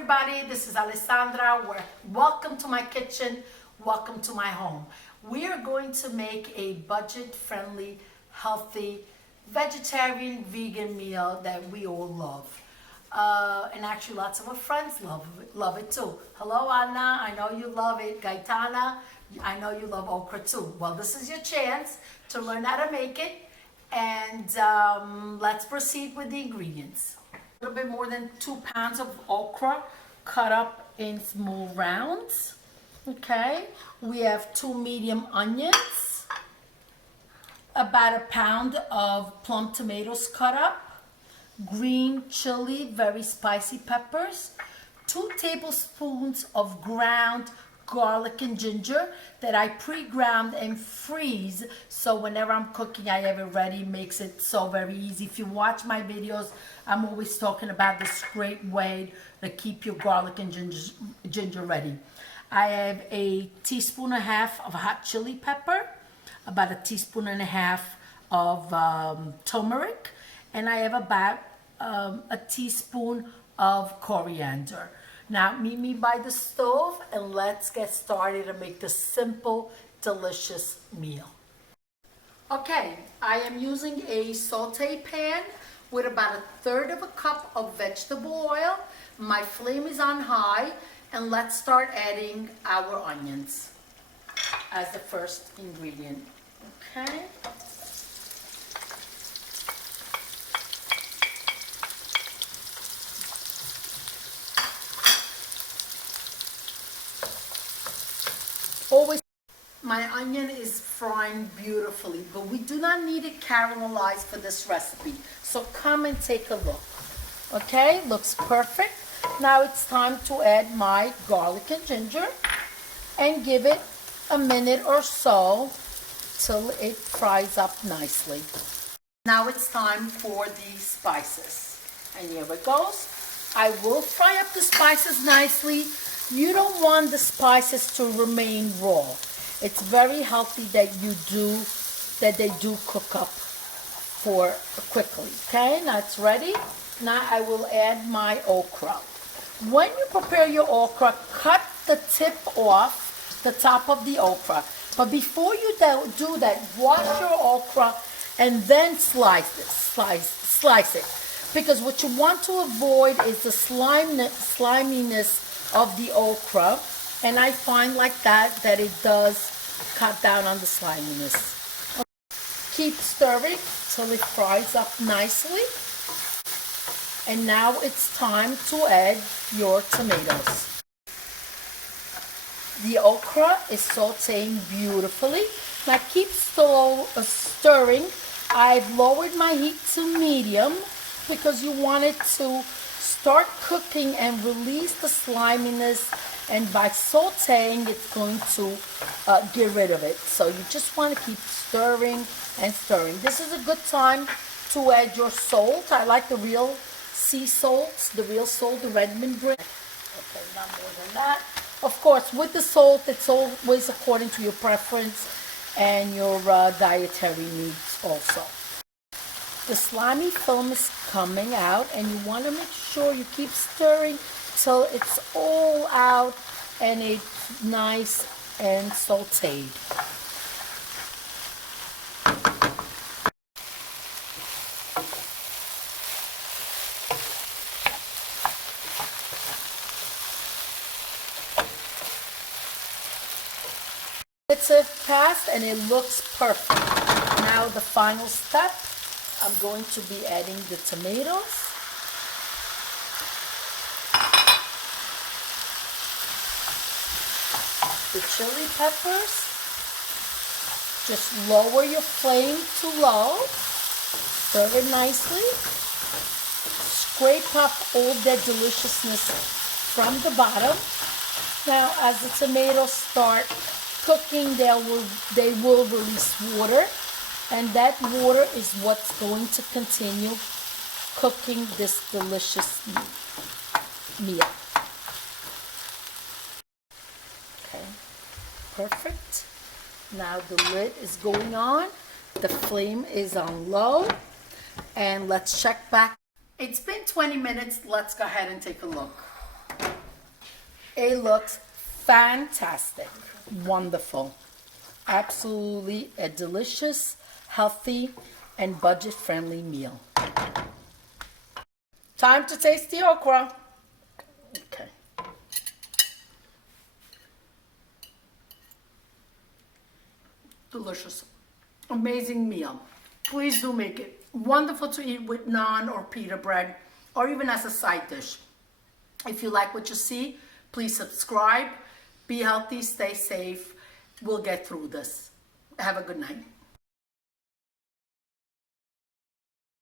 everybody, this is Alessandra. Welcome to my kitchen, welcome to my home. We are going to make a budget-friendly, healthy, vegetarian, vegan meal that we all love. And actually lots of our friends love it too. Hello Anna, I know you love it. Gaetana, I know you love okra too. Well, this is your chance to learn how to make it, and let's proceed with the ingredients. A little bit more than 2 pounds of okra cut up in small rounds. Okay, we have 2 medium onions, about 1 pound of plum tomatoes cut up, green chili, very spicy peppers, 2 tablespoons of ground garlic and ginger that I pre-ground and freeze, so whenever I'm cooking I have it ready. Makes it so very easy. If you watch my videos, I'm always talking about this great way to keep your garlic and ginger ready. I have 1.5 teaspoons of hot chili pepper, about 1.5 teaspoons of turmeric, and I have about 1 teaspoon of coriander. Now meet me by the stove and let's get started to make this simple, delicious meal. Okay, I am using a saute pan with about 1/3 cup of vegetable oil. My flame is on high, and let's start adding our onions as the first ingredient. Okay. Always, my onion is frying beautifully, but we do not need it caramelized for this recipe. So come and take a look. Okay, looks perfect. Now it's time to add my garlic and ginger and give it a minute or so till it fries up nicely. Now it's time for the spices. And here it goes. I will fry up the spices nicely. You don't want the spices to remain raw. It's very healthy that they do cook up for quickly. Okay, now it's ready. Now I will add my okra. When you prepare your okra, cut the tip off the top of the okra. But before you do that, wash your okra and then slice it. Because what you want to avoid is the sliminess of the okra, and I find like that it does cut down on the sliminess. Keep stirring till it fries up nicely. And now it's time to add your tomatoes. The okra is sauteing beautifully. Now keep stirring. I've lowered my heat to medium because you want it to start cooking and release the sliminess, and by sauteing it's going to get rid of it. So you just want to keep stirring and stirring. This is a good time to add your salt. I like the real sea salts, the real salt, the Redmond brand. Okay, not more than that. Of course, with the salt, it's always according to your preference and your dietary needs also. The slimy film is coming out, and you want to make sure you keep stirring till it's all out and it's nice and sauteed. It's passed and it looks perfect. Now the final step, I'm going to be adding the tomatoes. The chili peppers. Just lower your flame to low. Stir it nicely. Scrape up all that deliciousness from the bottom. Now as the tomatoes start cooking, they will release water, and that water is what's going to continue cooking this delicious meal. Okay, perfect. Now the lid is going on, the flame is on low, and let's check back. It's been 20 minutes. Let's go ahead and take a look. It looks fantastic. Wonderful. Absolutely a delicious, healthy, and budget-friendly meal. Time to taste the okra. Okay. Delicious. Amazing meal. Please do make it. Wonderful to eat with naan or pita bread, or even as a side dish. If you like what you see, please subscribe. Be healthy, stay safe. We'll get through this. Have a good night.